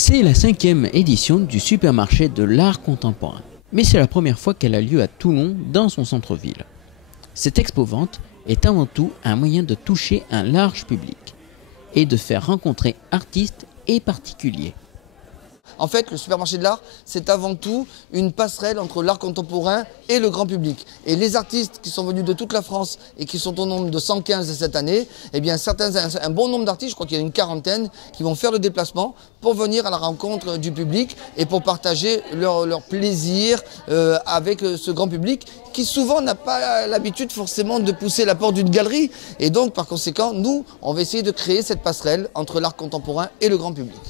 C'est la 5e édition du supermarché de l'art contemporain, mais c'est la première fois qu'elle a lieu à Toulon, dans son centre-ville. Cette expo-vente est avant tout un moyen de toucher un large public et de faire rencontrer artistes et particuliers. En fait, le supermarché de l'art, c'est avant tout une passerelle entre l'art contemporain et le grand public. Et les artistes qui sont venus de toute la France et qui sont au nombre de 115 cette année, eh bien un bon nombre d'artistes, je crois qu'il y a une quarantaine, qui vont faire le déplacement pour venir à la rencontre du public et pour partager leur plaisir avec ce grand public qui souvent n'a pas l'habitude forcément de pousser la porte d'une galerie. Et donc, par conséquent, nous, on va essayer de créer cette passerelle entre l'art contemporain et le grand public.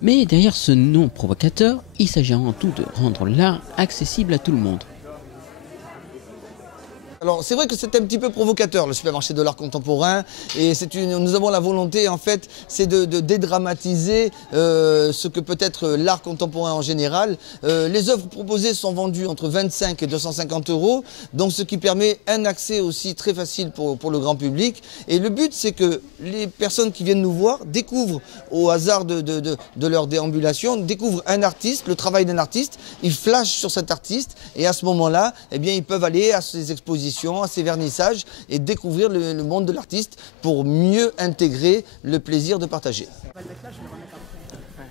Mais derrière ce nom provocateur, il s'agit avant tout de rendre l'art accessible à tout le monde. Alors c'est vrai que c'est un petit peu provocateur le supermarché de l'art contemporain et nous avons la volonté en fait c'est de dédramatiser ce que peut être l'art contemporain en général. Les œuvres proposées sont vendues entre 25 et 250 €, donc ce qui permet un accès aussi très facile pour le grand public. Et le but c'est que les personnes qui viennent nous voir découvrent au hasard de leur déambulation, découvrent un artiste, le travail d'un artiste, ils flashent sur cet artiste et à ce moment-là, eh bien, ils peuvent aller à ces expositions, à ces vernissages et découvrir le monde de l'artiste pour mieux intégrer le plaisir de partager.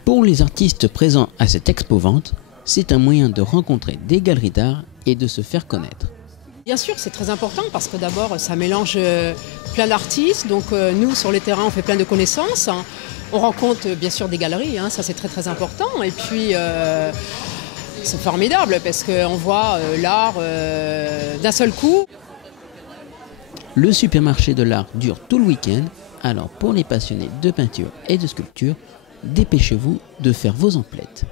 Pour les artistes présents à cette expo-vente, c'est un moyen de rencontrer des galeries d'art et de se faire connaître. Bien sûr, c'est très important parce que d'abord, ça mélange plein d'artistes. Donc nous, sur les terrains, on fait plein de connaissances. On rencontre bien sûr des galeries, ça c'est très très important. Et puis c'est formidable parce qu'on voit l'art d'un seul coup. Le supermarché de l'art dure tout le week-end, alors pour les passionnés de peinture et de sculpture, dépêchez-vous de faire vos emplettes.